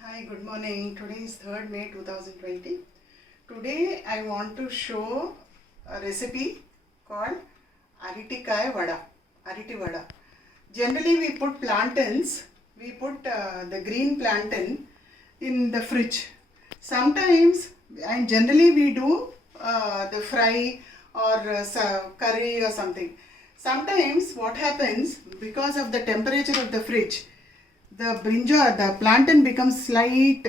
Hi, good morning. Today is 3rd May 2020. Today I want to show a recipe called Aritikai Vada. Ariti Vada. Generally we put plantains, we put the green plantain in the fridge. Sometimes, and generally we do the fry or curry or something. Sometimes what happens, because of the temperature of the fridge, the plantain becomes slight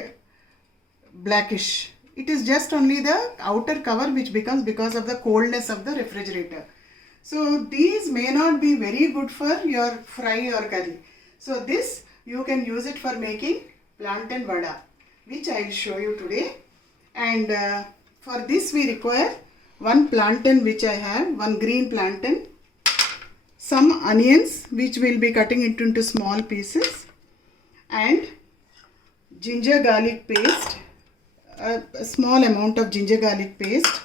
blackish. It is just only the outer cover which becomes because of the coldness of the refrigerator. So these may not be very good for your fry or curry. So this you can use it for making plantain vada, which I will show you today. And for this we require one plantain which I have, one green plantain, some onions which we will be cutting it into small pieces, and ginger garlic paste, a small amount of ginger garlic paste,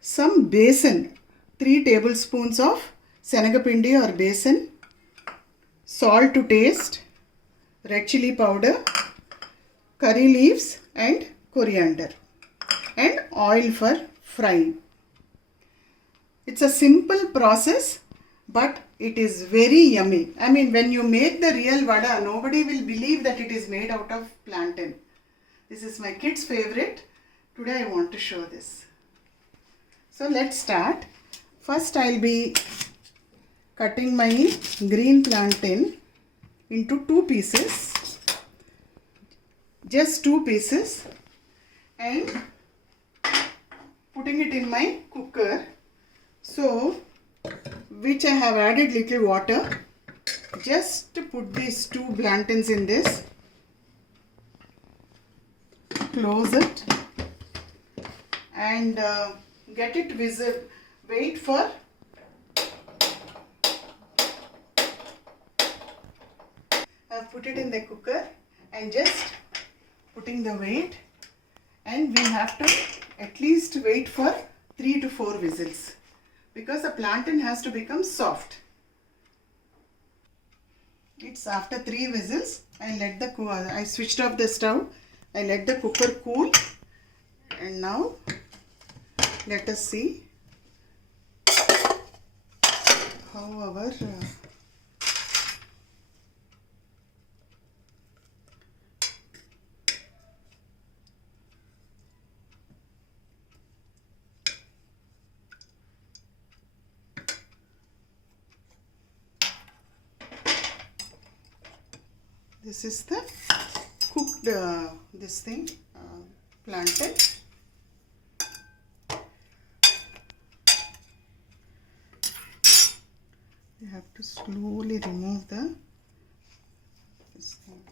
some besan, 3 tablespoons of senagapindi or besan, salt to taste, red chili powder, curry leaves and coriander, and oil for frying. It's a simple process, but it is very yummy. I mean, when you make the real vada, nobody will believe that it is made out of plantain. This is my kids' favorite. Today I want to show this. So let's start. First I'll be cutting my green plantain into 2 pieces. Just 2 pieces, and putting it in my cooker. So, which I have added little water. Just to put these 2 plantains in this. Close it and get it visible. Wait for I've put it in the cooker and just putting the weight, and we have to at least wait for 3 to 4 whistles because the plantain has to become soft. It's after 3 whistles. I switched off the stove. I let the cooker cool, and now let us see how our this is the cooked plantain. You have to slowly remove this thing.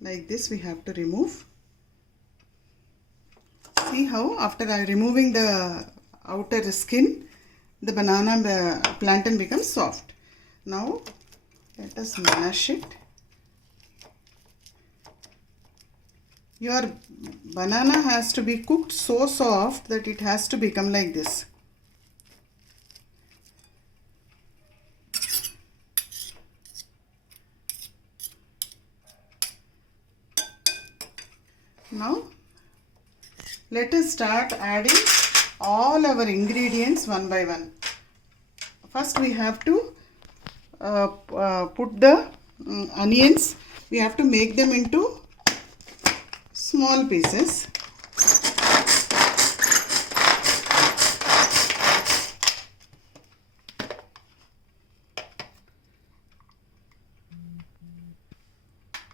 Like this we have to remove. See how after removing the outer skin, the plantain becomes soft. Now let us mash it. Your banana has to be cooked so soft that it has to become like this. Now let us start adding all our ingredients one by one. First we have to put the onions. We have to make them into small pieces.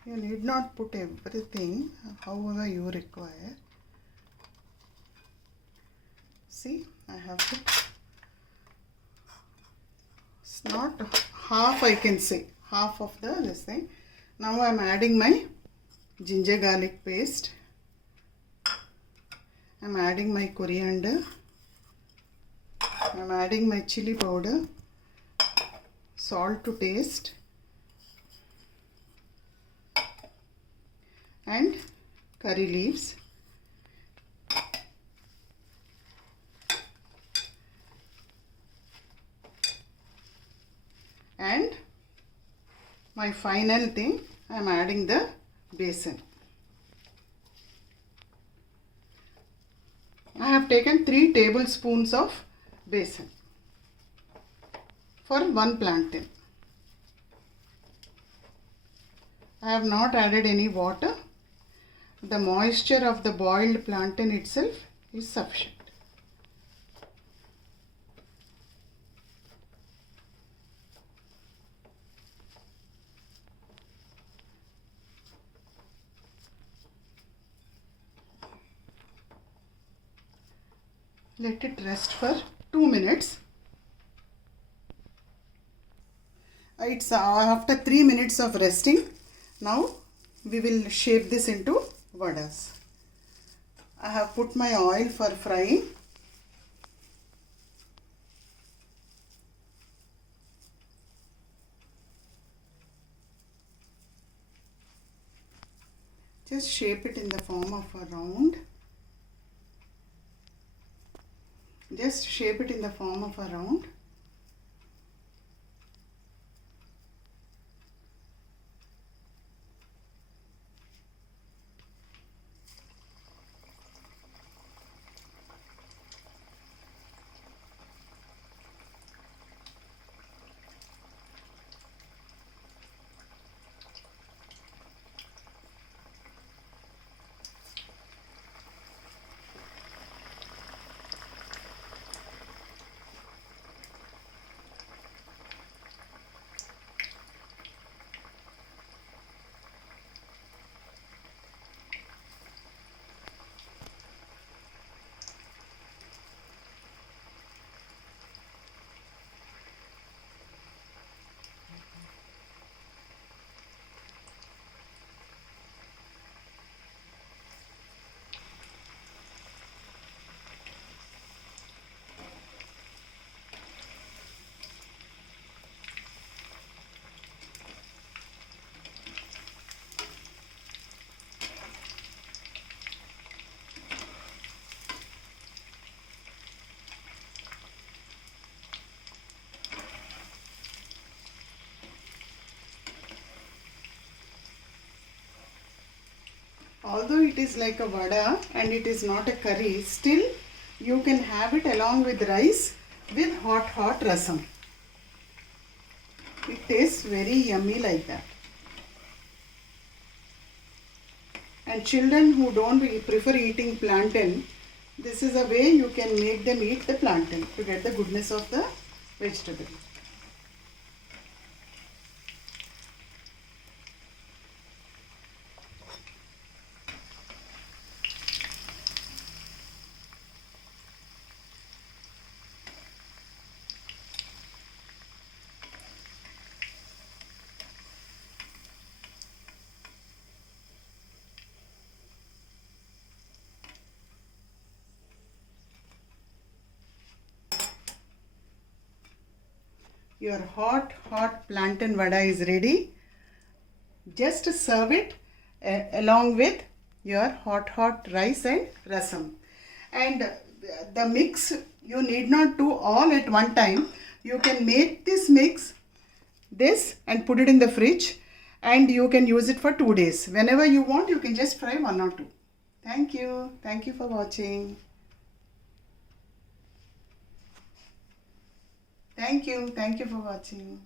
You need not put everything, however you require. See, I have to, it's not half, I can say, half of this thing. Now I am adding my ginger garlic paste. I am adding my coriander. I am adding my chili powder, salt to taste, and curry leaves. And my final thing, I am adding the besan. I have taken 3 tablespoons of besan for 1 plantain. I have not added any water. The moisture of the boiled plantain itself is sufficient. Let it rest for 2 minutes. It's after 3 minutes of resting. Now we will shape this into vadas. I have put my oil for frying. Just shape it in the form of a round. Just shape it in the form of a round. Although it is like a vada and it is not a curry, still you can have it along with rice with hot rasam. It tastes very yummy like that. And children who don't prefer eating plantain, this is a way you can make them eat the plantain to get the goodness of the vegetable. Your hot plantain vada is ready. Just serve it along with your hot rice and rasam. And the mix you need not do all at one time. You can make this mix and put it in the fridge, and you can use it for 2 days. Whenever you want, you can just fry 1 or 2. Thank you. Thank you for watching. Thank you for watching.